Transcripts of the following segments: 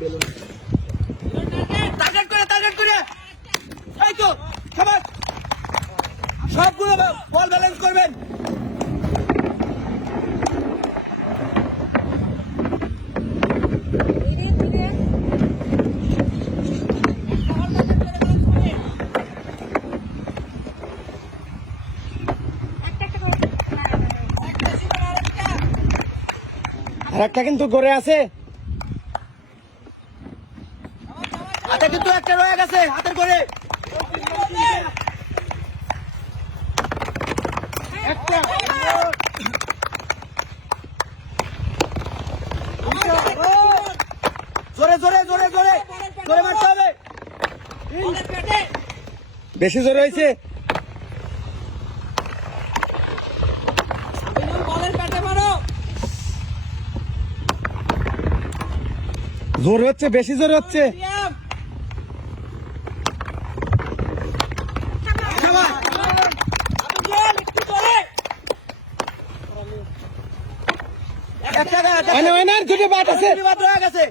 Balloon target করে এই তো সবাই সবগুলো বল ব্যালেন্স করবেন। একটা কিন্তু গড়ে আছে, হাতে কিন্তু একটা রয়ে গেছে হাতের করে একটা জোরে জোরে জোরে জোরে জোরে মারতে হবে। বেশি জোরে হয়েছে। জোর হচ্ছে, বেশি জোর হচ্ছে। দুটো বাদ আছে,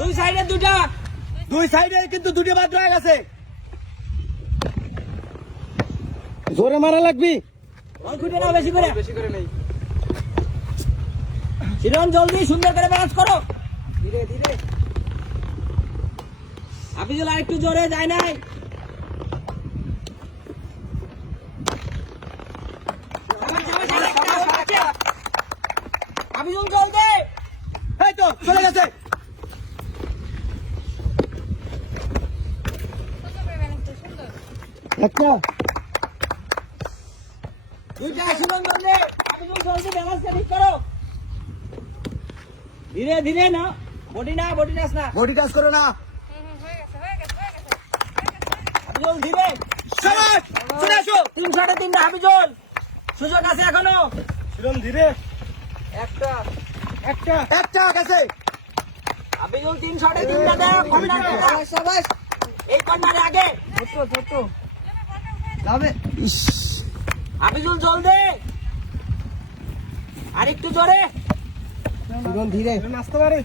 দুই সাইডে দুটা, দুই সাইডে কিন্তু দুটো বাদ রয়ে গেছে। জোরে মারা লাগবি, বেশি করে নেই। হিরণ জলদি সুন্দর করে ব্যালেন্স করো, ধীরে ধীরে। হাফিজুল আর একটু জোরে যায় নাই। হাফিজুল জলদি, এই তো চলে গেছে। একটা দুইটা হিরণ জলদি, হাফিজুল জলদি ব্যালেন্সটা ঠিক করো, ধীরে ধীরে। না বডি নাস না, বডি কাজ করো না। হাফিজুল ধীরে, শাবাশ চলে আসো। 3 শটে 3টা হাফিজুল, সুযোগ আছে এখনো। শিরম ধীরে, একটা গেছে। হাফিজুল 3 শটে 3টা দেয়, কর্নারে। শাবাশ, এই কর্নারে আগে ছোট যাবে। হাফিজুল জলদি, আর একটু জোরে। শিরম ধীরে নাচতে পারে,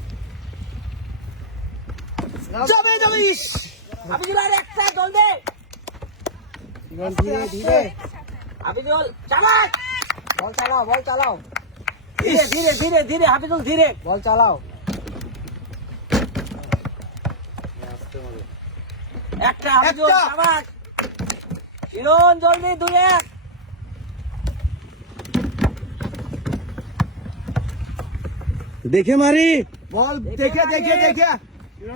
যাবে ইস। হাফিজুল আর একটা জলদি, শিরম ধীরে ধীরে। হাফিজুল চালাও, বল চালাও ধীরে ধীরে ধীরে ধীরে। হাফিজুল ধীরে বল চালাও। একটা হাফিজুল, শাবাশ। হিরণ জলদি 2-1। দেখে মারি, বল দেখে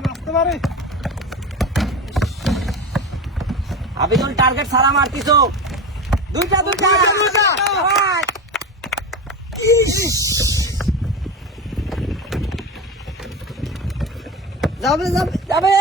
আসতে পারে। হাফিজুল টার্গেট সারা মারতিস। দুইটা শাবাশ। যাবে